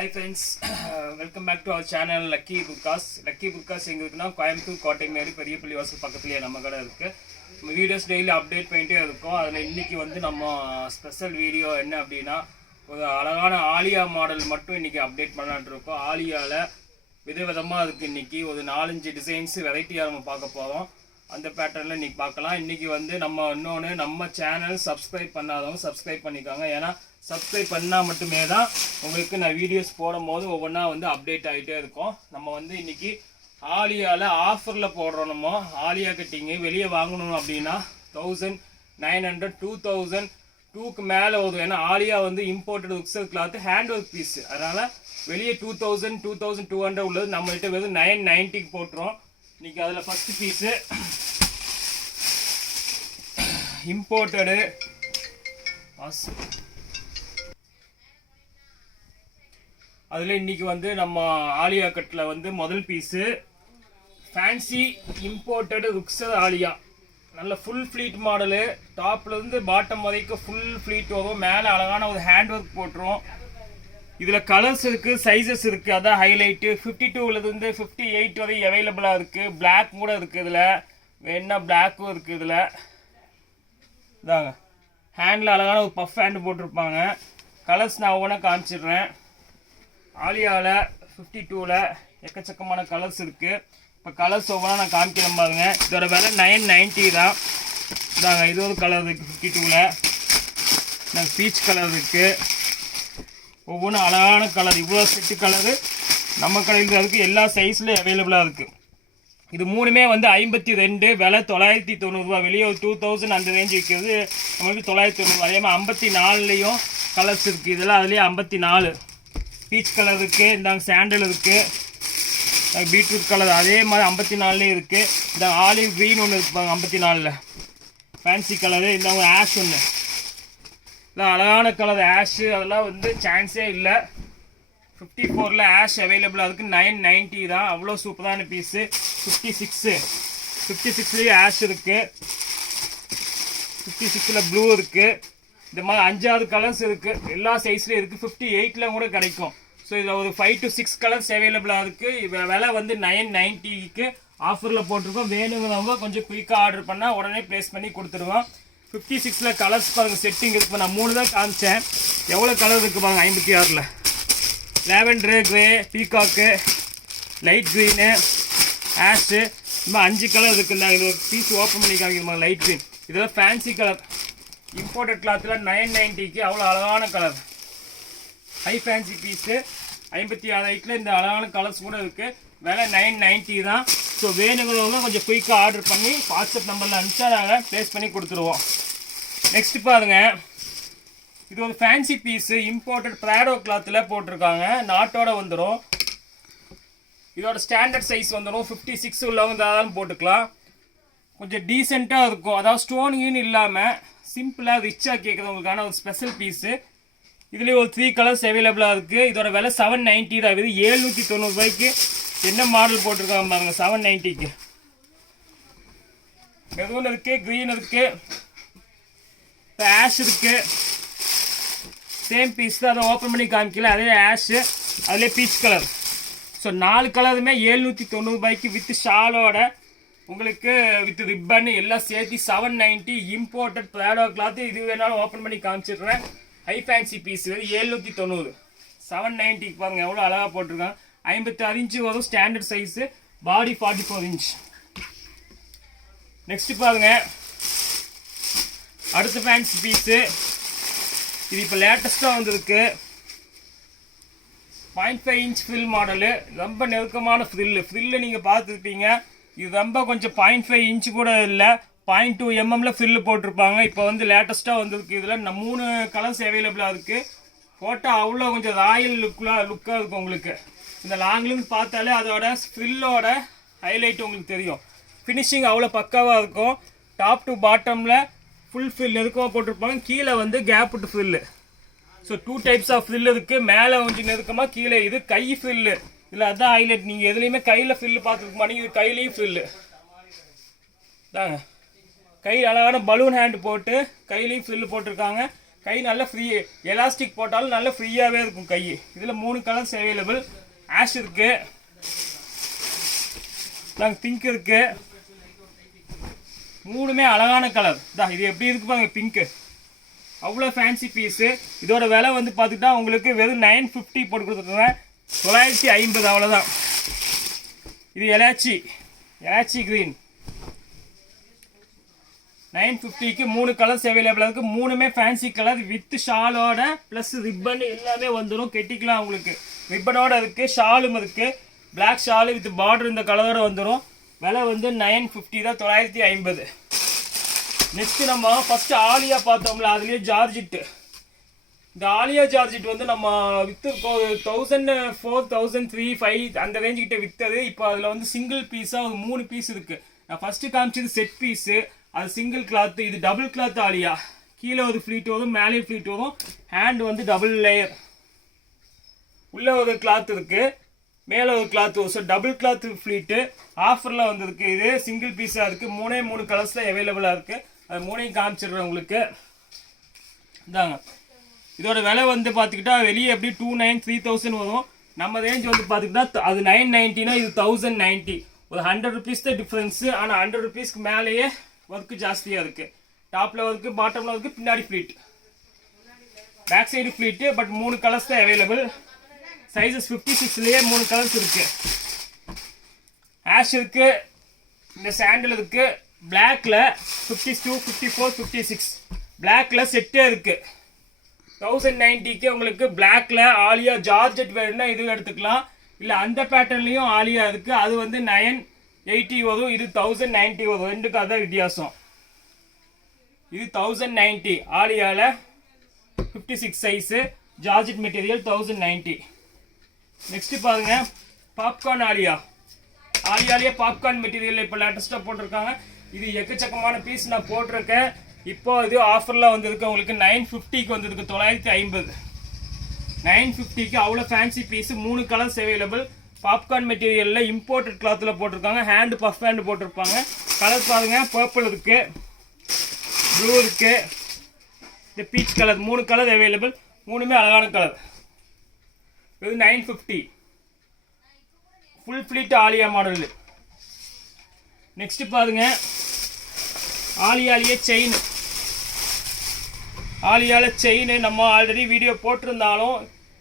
Hi friends, welcome back to our channel Lucky Bookcast. Lucky Bookcast எங்களுக்குனா Coimbatore கோட்டை மேரி பெரிய பள்ளிவாசல் பக்கத்துலயே நம்ம கடை இருக்கு. நம்ம வீடியோஸ் டெய்லி அப்டேட் பண்ணிட்டே இருக்கோம். அதில் இன்னைக்கு வந்து நம்ம ஸ்பெஷல் வீடியோ என்ன அப்படின்னா ஒரு அழகான ஆலியா மாடல் மட்டும் இன்னைக்கு அப்டேட் பண்ணலான்னு இருக்கோம். ஆலியாவில் விதவிதமாக இருக்குது. இன்னைக்கு ஒரு 4-5 டிசைன்ஸ் வெரைட்டியாக நம்ம பார்க்க போகிறோம். அந்த பேட்டர்னில் இன்றைக்கி பார்க்கலாம். இன்றைக்கி வந்து நம்ம இன்னொன்று நம்ம சேனல் சப்ஸ்கிரைப் பண்ணாதவங்க சப்ஸ்கிரைப் பண்ணிக்காங்க. ஏன்னா சப்ஸ்கிரைப் பண்ணால் மட்டுமே தான் உங்களுக்கு நான் வீடியோஸ் போடும் போது ஒவ்வொன்றா வந்து அப்டேட் ஆகிட்டே இருக்கும். நம்ம வந்து இன்றைக்கி ஆலியாவில் ஆஃபரில் போடுறோம். நம்ம ஆலியா கட்டிங்கு வெளியே வாங்கணும் அப்படின்னா 1900 2002க்கு மேலே வரும். ஏன்னா ஆலியா வந்து இம்போர்ட்டட் உக்ஸல் கிளாத் ஹேண்ட் ஒர்க் பீஸ். அதனால் வெளியே 2000 2200 உள்ளது நம்மகிட்ட வெறும் 990க்கு போட்டுரும். இன்றைக்கி அதில் ஃபஸ்ட்டு பீஸு இம்போர்ட்டடு அதில் இன்றைக்கி வந்து நம்ம ஆலியா கட்டில் வந்து முதல் piece fancy imported Ruksar Aaliya. நல்ல ஃபுல் ஃப்ளீட் மாடலு. டாப்லேருந்து பாட்டம் வரைக்கும் ஃபுல் ஃப்ளீட் வரும். மேலே அழகான ஒரு ஹேண்ட் ஒர்க் போட்டுரும். இதில் கலர்ஸ் இருக்குது, சைஸஸ் இருக்குது. அதான் ஹைலைட்டு. 52லேருந்து 58 வரை அவைலபிளாக இருக்குது. பிளாக் கூட இருக்குது. இதில் வேணா பிளாக்கும் இருக்குது. இதில் இதாங்க ஹேண்டில் அழகான ஒரு பஃப் ஹேண்டு போட்டிருப்பாங்க. கலர்ஸ் நான் ஒவ்வொன்றா காமிச்சிடுறேன். ஆலியாவில் 52ல் எக்கச்சக்கமான கலர்ஸ் இருக்குது. இப்போ கலர்ஸ் ஒவ்வொன்றா நான் காமிக்கிறேன் பாருங்க. இதோட விலை 990 தான். இதாங்க இது ஒரு கலர் இருக்குது 52ல். நாங்கள் பீச் கலர் இருக்குது. ஒவ்வொன்றும் அழகான கலர். இவ்வளோ செட்டு கலரு நம்ம கடையில் இருக்குது. எல்லா சைஸ்லையும் அவைலபிளாக இருக்குது. இது மூணுமே வந்து 52, விலை 990 ரூபா. வெளியே ஒரு 2000 அந்த ரேஞ்சு விற்கிறது. நம்மளுக்கு 990. அதே மாதிரி 54லேயும் கலர்ஸ் இருக்குது. இதெல்லாம் அதுலேயே 54. பீச் கலர் இருக்குது. இந்தாங்க சாண்டல் இருக்குது. பீட்ரூட் கலர் அதே மாதிரி 54லேயும் இருக்குது. இந்த ஆலிவ் க்ரீன் ஒன்று இருப்பாங்க 54ல். Fancy colour. இந்த ஆஷ் ஒன்று. இல்லை அழகான கலர் ஆஷு. அதெல்லாம் வந்து சான்ஸே இல்லை. 54ல் ஆஷ் அவைலபிளாக இருக்குது. 990 தான். அவ்வளோ சூப்பரான பீஸு. 56லேயும் ஆஷ் இருக்குது. 56ல் ப்ளூ இருக்குது. இந்த மாதிரி 5-6 கலர்ஸ் இருக்குது. எல்லா சைஸ்லேயும் இருக்குது. 58ல் கூட கிடைக்கும். ஸோ இதில் ஒரு 5 to 6 கலர்ஸ் அவைலபிளாக இருக்குது. விலை வந்து 990க்கு ஆஃபரில் போட்டிருக்கோம். வேணுங்கிறவங்க கொஞ்சம் குயிக்காக ஆர்டர் பண்ணால் உடனே ப்ளேஸ் பண்ணி கொடுத்துருவோம். 56ல் கலர்ஸ் பாருங்கள் செட்டிங் இருக்குது. இப்போ நான் 3 தான் காமிச்சேன். எவ்வளோ கலர் இருக்குது பாருங்கள். 56ல் lavender, grey, peacock, light green, ash. இந்த 5 கலர் இருக்குல்ல. இது பீஸ் ஓப்பன் பண்ணி காமிக்கிறோம். Light green. இதெல்லாம் ஃபேன்சி கலர். இம்போர்ட்டட் கிளாத்தில் 990க்கு அவ்வளோ அழகான கலர். ஹை ஃபேன்சி பீஸு 56 இந்த அழகான கலர்ஸ் கூட இருக்குது. விலை 990 தான். ஸோ வேணுங்கிறவங்க கொஞ்சம் குயிக்காக ஆர்டர் பண்ணி வாட்ஸ்அப் நம்பரில் அனுப்பிச்சா நாங்கள் ப்ளேஸ் பண்ணி கொடுத்துருவோம். நெக்ஸ்ட்டு பாருங்கள். இது ஒரு ஃபேன்சி பீஸு இம்போர்ட்டட் ப்ராடோ கிளாத்தில் போட்டிருக்காங்க. நாட்டோட வந்துடும். இதோட ஸ்டாண்டர்ட் சைஸ் வந்துடும். 56 உள்ளவங்க தாராளம் போட்டுக்கலாம். கொஞ்சம் டீசெண்டாக இருக்கும். அதாவது ஸ்டோனுன்னு இல்லாமல் சிம்பிளாக ரிச்சாக கேட்குறவங்களுக்கான ஒரு ஸ்பெஷல் பீஸு. இதுலேயே ஒரு 3 கலர்ஸ் அவைலபிளாக இருக்குது. இதோட விலை 790 தான். இது 790 ரூபாய்க்கு என்ன மாடல் போட்டிருக்காங்க பாருங்கள். 790க்கு மெரூன் இருக்குது, க்ரீன் இருக்குது, ஆஷ் இருக்குது. சேம் பீஸ் தான். அதை ஓப்பன் பண்ணி காமிக்கல. அதே ஆஷு, அதிலே பீச் கலர். ஸோ 4 கலருமே 790 ரூபாய்க்கு வித் ஷாலோட உங்களுக்கு வித் ரிப்பன் எல்லாம் சேர்த்து 790. Imported ப்ராடோ cloth. இது வேணாலும் ஓப்பன் பண்ணி காமிச்சிடுறேன். High fancy piece 790. 790 பாருங்கள் எவ்வளோ அழகாக போட்டிருக்காங்க. 56 இன்ச்சு வரும் ஸ்டாண்டர்ட் சைஸு. பாடி 44 இன்ச். நெக்ஸ்ட் பாருங்கள். அடுத்த ஃபேன்சி பீஸு. இது இப்போ லேட்டஸ்ட்டாக வந்திருக்கு. 0.5 இன்ச் ஃப்ரில் மாடலு. ரொம்ப நெருக்கமான ஃப்ரில்லு நீங்கள் பார்த்துருப்பீங்க. இது ரொம்ப கொஞ்சம் 0.5 இன்ச்சு கூட இல்லை. 0.2 mm ஃப்ரில்லு போட்டிருப்பாங்க. இப்போ வந்து லேட்டஸ்ட்டாக வந்திருக்கு. இதில் 3 கலர்ஸ் அவைலபிளாக இருக்குது. போட்டால் அவ்வளோ கொஞ்சம் ராயல் லுக்காக இருக்கும் உங்களுக்கு. இந்த லாங்லேருந்து பார்த்தாலே அதோட ஃப்ரில்லோட ஹைலைட் உங்களுக்கு தெரியும். ஃபினிஷிங் அவ்வளோ பக்காவாக இருக்கும். டாப் டு பாட்டமில் ஃபுல் ஃப்ரில் நெருக்கமாக போட்டிருப்பாங்க. கீழே வந்து கேப் விட்டு frill. So 2 types of frill இருக்குது. மேலே கொஞ்சம் நெருக்கமாக, கீழே இது கை ஃப்ரில்லு. இல்லை அதுதான் ஹைலைட். நீங்கள் எதுலேயுமே கையில் ஃப்ரில்லு பார்த்துருக்க மாட்டீங்க. இது கையிலையும் ஃப்ரில்லு தாங்க. கை அழகான பலூன் ஹேண்ட் போட்டு கையிலையும் ஃப்ரில்லு போட்டிருக்காங்க. கை நல்லா ஃப்ரீ, எலாஸ்டிக் போட்டாலும் நல்லா ஃப்ரீயாகவே இருக்கும் கை. இதில் 3 கலர்ஸ் அவைலபிள். ஆஷ் இருக்குது, பிங்க் இருக்குது, 3மே அழகான கலர் தான். இது எப்படி இருக்கு பாருங்க, பிங்க்கு அவ்வளோ ஃபேன்சி பீஸு. இதோட விலை வந்து பார்த்துக்கிட்டா உங்களுக்கு வெறும் 950 போட்டு கொடுத்துருக்காங்க, 950 அவ்வளோதான். இது எலாச்சி க்ரீன் 950க்கு 3 கலர்ஸ் அவைலபிளாக இருக்குது. 3மே ஃபேன்சி கலர் வித் ஷாலோட ப்ளஸ் ரிப்பன் எல்லாமே வந்துடும், கெட்டிக்கலாம். உங்களுக்கு ரிப்பனோட இருக்குது, ஷாலும் இருக்குது. பிளாக் ஷாலு வித் பார்டர் இந்த கலரோட வந்துடும். விலை வந்து 950 தான், 950. நெக்ஸ்ட் நம்ம ஃபர்ஸ்ட் ஆலியா பார்த்தோம்ல, அதுலேயே ஜார்ஜெட்டு. இந்த ஆலியா ஜார்ஜெட் வந்து நம்ம விற்று 1004, 1003, 5 அந்த ரேஞ்சுக்கிட்ட விற்றது. இப்போ அதில் வந்து சிங்கிள் பீஸாக ஒரு 3 பீஸ் இருக்குது. நான் ஃபஸ்ட்டு காமிச்சது செட் பீஸு, அது சிங்கிள் கிளாத்து. இது டபுள் கிளாத் ஆலியா, கீழே ஒரு ஃப்ளீட் வரும், மேலே ஃப்ளீட் வரும். ஹேண்ட் வந்து டபுள் லேயர், உள்ளே ஒரு கிளாத் இருக்குது, மேலே ஒரு கிளாத் வரும். ஸோ டபுள் கிளாத் ஃப்ளீட்டு ஆஃபரில் வந்துருக்கு. இது சிங்கிள் பீஸாக இருக்குது. 3 கலர்ஸ் தான் அவைலபிளாக இருக்குது. அது 3 காமிச்சிடுறேன் உங்களுக்கு. இதாங்க, இதோட விலை வந்து பார்த்துக்கிட்டா வெளியே எப்படி 2900, 3000 வரும். நம்ம ரேஞ்ச் வந்து பார்த்துக்கிட்டா அது 990னா இது 1090. ஒரு 100 ருபீஸ் தான் டிஃப்ரென்ஸு. ஆனால் 100 ருபீஸ்க்கு மேலேயே ஒர்க்கு ஜாஸ்தியாக இருக்குது. டாப்பில் ஒர்க்கு, பாட்டமில் ஒர்க்கு, பின்னாடி pleat, back side pleat. But 3 colours தான் அவைலபிள். சைஸஸ் 56லேயே 3 கலர்ஸ் இருக்குது. ஆஷ் இருக்குது, இந்த சாண்டில் இருக்குது, பிளாக்ல 52, 54, 56 பிளாக்ல செட்டே இருக்குது. 1090க்கு உங்களுக்கு பிளாக்ல ஆலியா ஜார்ஜெட் வேணும்னா இது எடுத்துக்கலாம். இல்லை அந்த பேட்டர்ன்லேயும் ஆலியா இருக்குது, அது வந்து 980 வரும், இது 1090 வரும். ரெண்டுக்கு அதான் வித்தியாசம். இது 1090 ஆலியாவில் 56 சைஸு, ஜார்ஜெட் மெட்டீரியல் 1090. நெக்ஸ்ட் பாருங்க, பாப்கார்ன் ஆலியாலேயே பாப்கார்ன் மெட்டீரியல் இப்போ லேட்டஸ்ட்டாக போட்டிருக்காங்க. இது எக்கச்சக்கமான பீஸ் நான் போட்டிருக்கேன். இப்போ இது ஆஃபரில் வந்திருக்கு உங்களுக்கு 950க்கு வந்திருக்கு, 950. 950க்கு அவ்வளோ fancy piece. 3 colours available. Popcorn மெட்டீரியலில் இம்போர்ட்டட் கிளாத்தில் போட்டிருக்காங்க. ஹேண்டு பஃப் ஹேண்டு போட்டிருப்பாங்க. கலர் பாருங்கள், பர்பிள் இருக்குது, ப்ளூ இருக்குது, இந்த பீச் கலர். 3 colour available. 3மே அழகான கலர். இது 950 full pleat Aliya model. Next பாருங்க, ஆலியாலேயே செயின் நம்ம ஆல்ரெடி வீடியோ போட்டிருந்தாலும்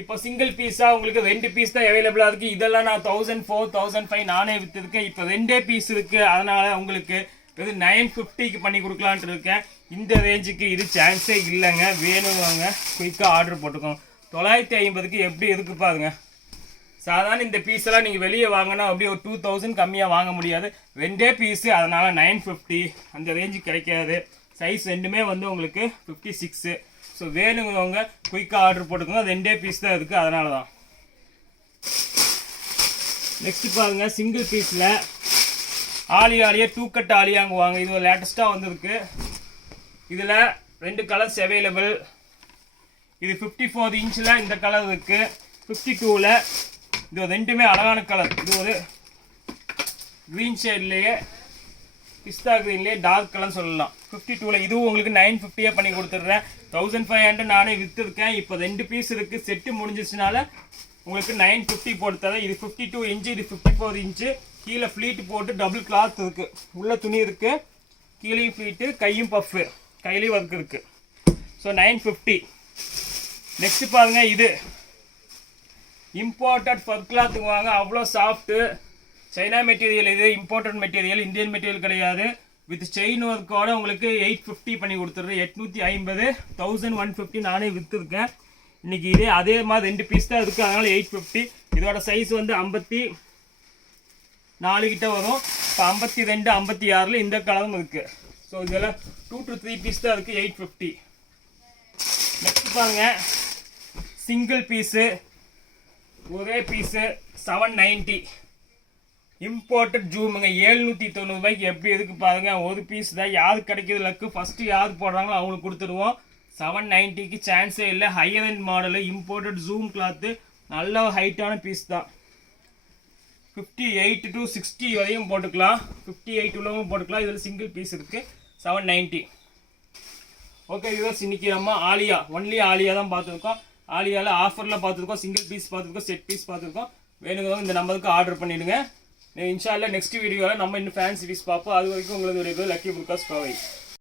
இப்போ சிங்கிள் பீஸாக உங்களுக்கு 2 பீஸ் தான் அவைலபிளாக இருக்குது. இதெல்லாம் நான் 1004, 1005 நானே விற்றுருக்கேன். இப்போ 2 பீஸ் இருக்குது, அதனால் உங்களுக்கு இது 950க்கு பண்ணி கொடுக்கலான்ட்டு இருக்கேன். இந்த ரேஞ்சுக்கு இது சான்ஸே இல்லைங்க. வேணுங்க குயிக்காக ஆர்டர் போட்டுக்கோங்க. 950க்கு எப்படி இருக்கு பாருங்க. சாதாரண இந்த பீஸ் எல்லாம் நீங்கள் வெளியே வாங்கினா அப்படியே ஒரு 2000 கம்மியாக வாங்க முடியாது. 2 பீஸு, அதனால் 950 அந்த ரேஞ்சுக்கு கிடைக்காது. சைஸ் 2மே வந்து உங்களுக்கு 56. ஸோ வேணுங்கிறவங்க குயிக்காக ஆர்டர் போட்டுக்கோங்க. 2 பீஸ் தான் இருக்குது, அதனால தான். நெக்ஸ்ட் பாருங்க, சிங்கிள் பீஸில் ஆலியாலேயே 2 கட் ஆலியாங்குவாங்க. இது லேட்டஸ்ட்டாக வந்திருக்கு. இதில் 2 கலர்ஸ் அவைலபிள். இது 54 இன்ச்சில் இந்த கலர் இருக்குது. 52ல் இது 2மே அழகான கலர். இது ஒரு க்ரீன் ஷேட்லேயே, பிஸ்தா க்ரீன்லேயே டார்க் கலர் சொல்லலாம். 52ல் இதுவும் உங்களுக்கு 950 பண்ணி கொடுத்துட்றேன். 1500 நானே விற்றுருக்கேன். இப்போ 2 பீஸ் இருக்குது. செட்டு முடிஞ்சிச்சுனால உங்களுக்கு 950 போட்டு தரேன். இது 52 இன்ச்சு, இது 54 இன்ச்சு. கீழே ஃப்ளீட் போட்டு டபுள் கிளாத் இருக்குது, உள்ள துணி இருக்குது, கீழேயும் ஃப்ளீட்டு, கையும் பஃப்பு, கையிலையும் ஒர்க் இருக்குது. ஸோ 950. நெக்ஸ்ட் பாருங்க, இது இம்போர்ட்டட் ஃபர் கிளாத்துங்குவாங்க. அவ்வளோ சாஃப்ட்டு சைனா மெட்டீரியல். இது இம்போர்ட்டட் மெட்டீரியல், இந்தியன் மெட்டீரியல் கிடையாது. வித் செயின் ஒர்க்கோட உங்களுக்கு 850 பண்ணி கொடுத்துட்றேன். 850, 1150 நானே விற்றுருக்கேன். இன்றைக்கி இதே அதே மாதிரி 2 பீஸ் தான் இருக்குது, அதனால் 850. இதோட சைஸ் வந்து 54 கிட்ட வரும். இப்போ 52, 56 இந்த கலரும் இருக்குது. ஸோ இதெல்லாம் 2 to 3 பீஸ் தான் இருக்குது, 850. நெக்ஸ்ட் பாருங்க, சிங்கிள் பீஸு, ஒரே பீஸு 790 இம்போர்ட்டட் ஜூமுங்க. 790 ரூபாய்க்கு எப்படி இருக்கு பாருங்க. ஒரு பீஸ் தான், யாருக்கு கிடைக்கிறது லக்கு. ஃபஸ்ட்டு யார் போடுறாங்களோ அவங்களுக்கு கொடுத்துருவோம். 790க்கு சான்ஸே இல்லை. Higher end model, imported zoom cloth, நல்ல ஹைட்டான பீஸ் தான். 58 to 60 வரையும் போட்டுக்கலாம். 58 உள்ளவங்க போட்டுக்கலாம். இதில் சிங்கிள் பீஸ் இருக்குது, 790. ஓகே வியூவர்ஸ், இன்னைக்கு நம்ம ஆலியா ஒன்லி ஆலியா தான் பார்த்துருக்கோம். ஆலியாவில் ஆஃபரில் பார்த்துருக்கோம், சிங்கிள் பீஸ் பார்த்துருக்கோம், செட் பீஸ் பார்த்துருக்கோம். வேணுங்கிறவங்க இந்த நம்பருக்கு ஆர்டர் பண்ணிடுங்க. இன்ஷால்லா நெக்ஸ்ட் வீடியோவில் நம்ம இன்னும் ஃபேன்சி பீஸ் பார்ப்போம். அது வரைக்கும் உங்களுக்கு ஒரு லக்கி புர்காஸ் கோவை.